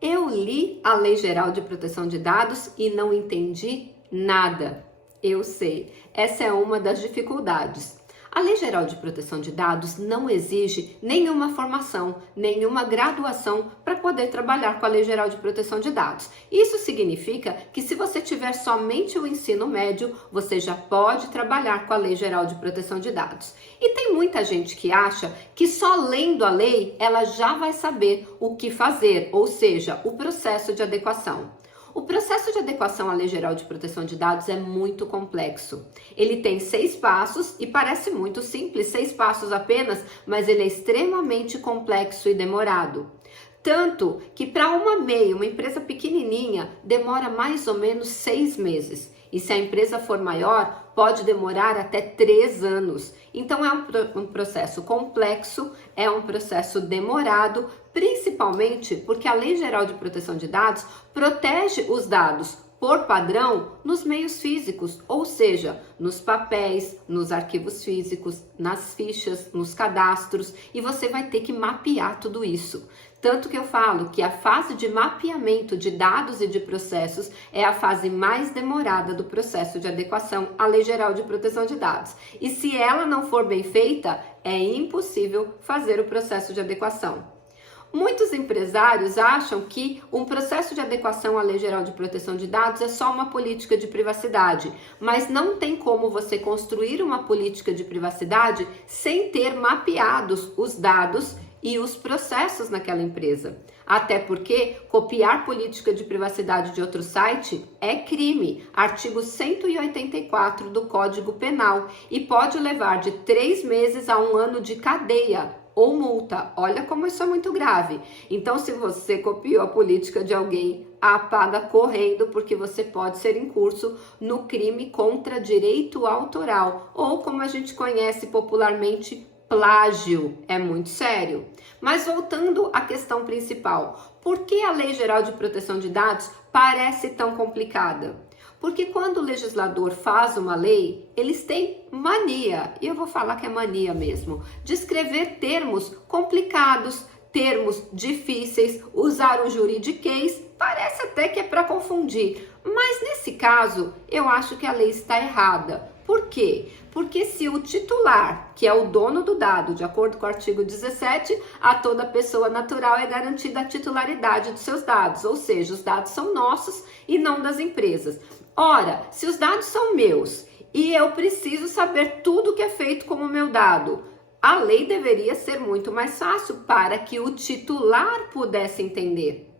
Eu li a Lei Geral de Proteção de Dados e não entendi nada. Eu sei, essa é uma das dificuldades. A Lei Geral de Proteção de Dados não exige nenhuma formação, nenhuma graduação para poder trabalhar com a Lei Geral de Proteção de Dados. Isso significa que se você tiver somente o ensino médio, você já pode trabalhar com a Lei Geral de Proteção de Dados. E tem muita gente que acha que só lendo a lei ela já vai saber o que fazer, ou seja, o processo de adequação. O processo de adequação à Lei Geral de Proteção de Dados é muito complexo. Ele tem 6 passos e parece muito simples, 6 passos apenas, mas ele é extremamente complexo e demorado. Tanto que para uma MEI, uma empresa pequenininha, demora mais ou menos 6 meses. E se a empresa for maior, pode demorar até 3 anos. Então é um processo complexo, é um processo demorado, principalmente porque a Lei Geral de Proteção de Dados protege os dados por padrão nos meios físicos, ou seja, nos papéis, nos arquivos físicos, nas fichas, nos cadastros, e você vai ter que mapear tudo isso. Tanto que eu falo que a fase de mapeamento de dados e de processos é a fase mais demorada do processo de adequação à Lei Geral de Proteção de Dados. E se ela não for bem feita, é impossível fazer o processo de adequação. Muitos empresários acham que um processo de adequação à Lei Geral de Proteção de Dados é só uma política de privacidade, mas não tem como você construir uma política de privacidade sem ter mapeados os dados e os processos naquela empresa. Até porque copiar política de privacidade de outro site é crime, artigo 184 do Código Penal, e pode levar de 3 meses a 1 ano de cadeia ou multa. Olha como isso é muito grave. Então, se você copiou a política de alguém, apaga correndo, porque você pode ser incurso no crime contra direito autoral, ou como a gente conhece popularmente, plágio. É muito sério. Mas voltando à questão principal, por que a Lei Geral de Proteção de Dados parece tão complicada? Porque quando o legislador faz uma lei, eles têm mania, e eu vou falar que é mania mesmo, de escrever termos complicados, termos difíceis, usar o juridiquês, parece até que é para confundir. Mas nesse caso, eu acho que a lei está errada. Por quê? Porque se o titular, que é o dono do dado, de acordo com o artigo 17, a toda pessoa natural é garantida a titularidade dos seus dados, ou seja, os dados são nossos e não das empresas. Ora, se os dados são meus e eu preciso saber tudo que é feito com o meu dado, a lei deveria ser muito mais fácil para que o titular pudesse entender.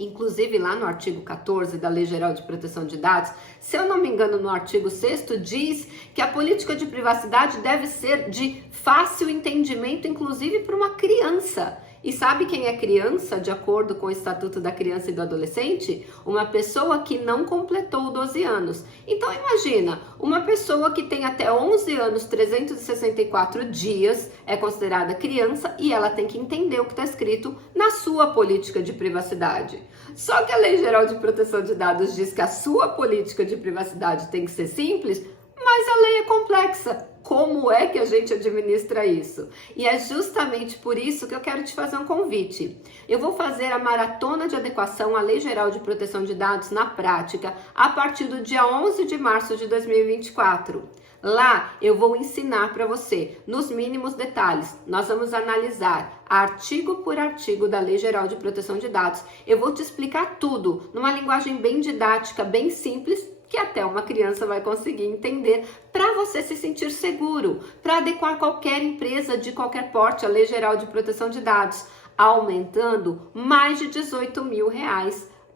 Inclusive, lá no artigo 14 da Lei Geral de Proteção de Dados, se eu não me engano, no artigo 6º, diz que a política de privacidade deve ser de fácil entendimento, inclusive para uma criança. E sabe quem é criança, de acordo com o Estatuto da Criança e do Adolescente? Uma pessoa que não completou 12 anos. Então imagina, uma pessoa que tem até 11 anos, 364 dias, é considerada criança e ela tem que entender o que está escrito na sua política de privacidade. Só que a Lei Geral de Proteção de Dados diz que a sua política de privacidade tem que ser simples, mas a lei é complexa. Como é que a gente administra isso? E é justamente por isso que eu quero te fazer um convite. Eu vou fazer a maratona de adequação à Lei Geral de Proteção de Dados na prática a partir do dia 11 de março de 2024. Lá eu vou ensinar para você, nos mínimos detalhes, nós vamos analisar artigo por artigo da Lei Geral de Proteção de Dados. Eu vou te explicar tudo numa linguagem bem didática, bem simples, que até uma criança vai conseguir entender, para você se sentir seguro, para adequar qualquer empresa de qualquer porte à Lei Geral de Proteção de Dados, aumentando mais de R$18 mil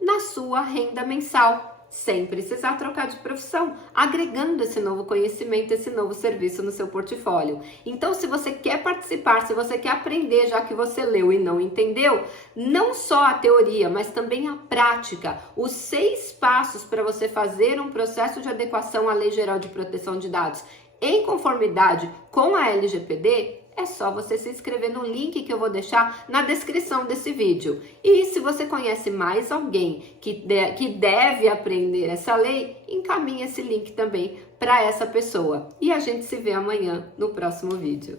na sua renda mensal, sem precisar trocar de profissão, agregando esse novo conhecimento, esse novo serviço no seu portfólio. Então, se você quer participar, se você quer aprender, já que você leu e não entendeu, não só a teoria, mas também a prática, os 6 passos para você fazer um processo de adequação à Lei Geral de Proteção de Dados em conformidade com a LGPD, é só você se inscrever no link que eu vou deixar na descrição desse vídeo. E se você conhece mais alguém que deve aprender essa lei, encaminhe esse link também para essa pessoa. E a gente se vê amanhã no próximo vídeo.